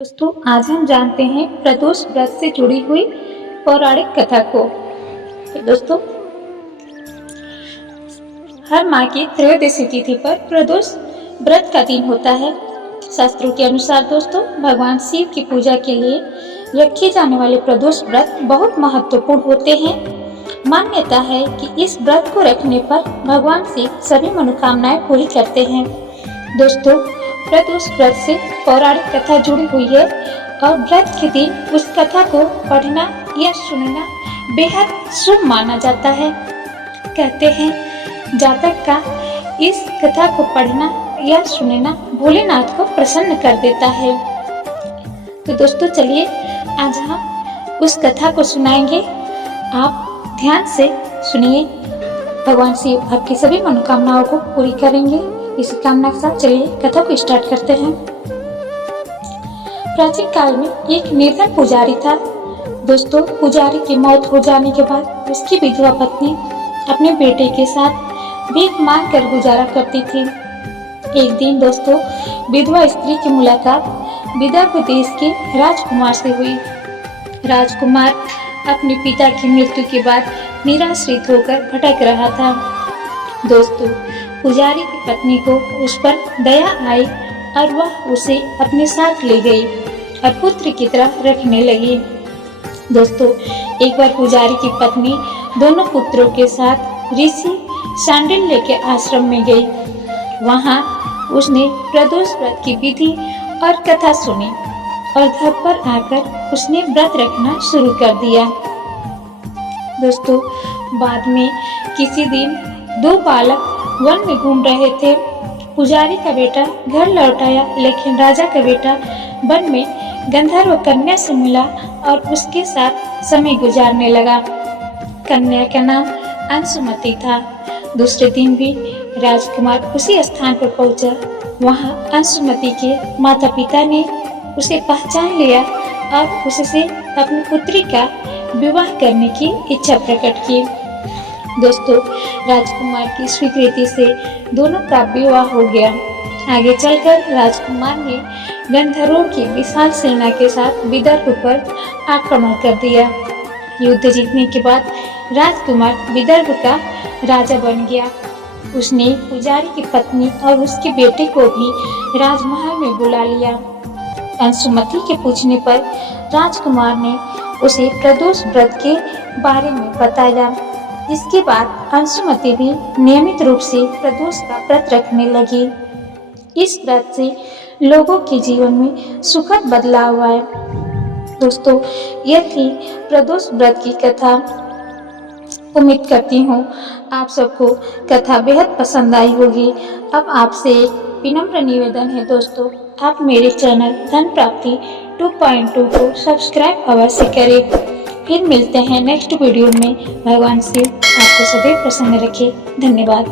दोस्तों, आज हम जानते हैं प्रदोष व्रत से जुड़ी हुई पौराणिक कथा को। तो दोस्तों, हर माह की त्रयोदशी तिथि पर प्रदोष व्रत का दिन होता है। शास्त्रों के अनुसार दोस्तों, भगवान शिव की पूजा के लिए रखे जाने वाले प्रदोष व्रत बहुत महत्वपूर्ण होते हैं। मान्यता है कि इस व्रत को रखने पर भगवान शिव सभी मनोकामनाएं पूरी करते हैं। दोस्तों, प्रदोष व्रत से पौराणिक कथा जुड़ी हुई है और व्रत के दिन उस कथा को पढ़ना या सुनना बेहद शुभ माना जाता है। कहते हैं, जातक का इस कथा को पढ़ना या सुनना भोलेनाथ को प्रसन्न कर देता है। तो दोस्तों, चलिए आज हम उस कथा को सुनाएंगे। आप ध्यान से सुनिए। भगवान शिव आपकी सभी मनोकामनाओं को पूरी करेंगे। इसी कामना के साथ चलिए कथा को स्टार्ट करते हैं। प्राचीन काल में एक निर्धन पुजारी था। दोस्तों, पुजारी की मौत हो जाने के बाद उसकी विधवा पत्नी अपने बेटे के साथ भीख मांग कर गुजारा करती थी। एक दिन दोस्तों, विधवा स्त्री की मुलाकात विदर्भ देश के राजकुमार से हुई। राजकुमार अपने पिता की मृत्यु के बाद निराश्रित होकर भटक रहा था। दोस्तों, पुजारी की पत्नी को उस पर दया आई और वह उसे अपने साथ ले गई और पुत्र की तरह रखने लगी। दोस्तों, एक बार पुजारी की पत्नी दोनों पुत्रों के साथ ऋषि शांडिल्य के आश्रम में गई। वहां उसने प्रदोष व्रत की विधि और कथा सुनी और घर पर आकर उसने व्रत रखना शुरू कर दिया। दोस्तों, बाद में किसी दिन दो बालक वन में घूम रहे थे। पुजारी का बेटा घर लौट आया, लेकिन राजा का बेटा वन में गंधर्व कन्या से मिला और उसके साथ समय गुजारने लगा। कन्या का नाम अंशुमति था। दूसरे दिन भी राजकुमार उसी स्थान पर पहुंचा। वहां अंशुमति के माता पिता ने उसे पहचान लिया और उससे अपनी पुत्री का विवाह करने की इच्छा प्रकट की। दोस्तों, राजकुमार की स्वीकृति से दोनों का विवाह हो गया। आगे चलकर राजकुमार ने गंधर्वों की विशाल सेना के साथ विदर्भ पर आक्रमण कर दिया। युद्ध जीतने के बाद राजकुमार विदर्भ का राजा बन गया। उसने पुजारी की पत्नी और उसके बेटे को भी राजमहल में बुला लिया। अंशुमति के पूछने पर राजकुमार ने उसे प्रदोष व्रत के बारे में बताया। इसके बाद अंशुमति भी नियमित रूप से प्रदोष का व्रत रखने लगी। इस व्रत से लोगों के जीवन में सुखद बदलाव आए। दोस्तों, यह थी प्रदोष व्रत की कथा। उम्मीद करती हूँ आप सबको कथा बेहद पसंद आई होगी। अब आपसे एक विनम्र निवेदन है दोस्तों, आप मेरे चैनल धन प्राप्ति 2.2 को सब्सक्राइब अवश्य करें। फिर मिलते हैं नेक्स्ट वीडियो में। भगवान शिव आपको सदैव प्रसन्न रखे। धन्यवाद।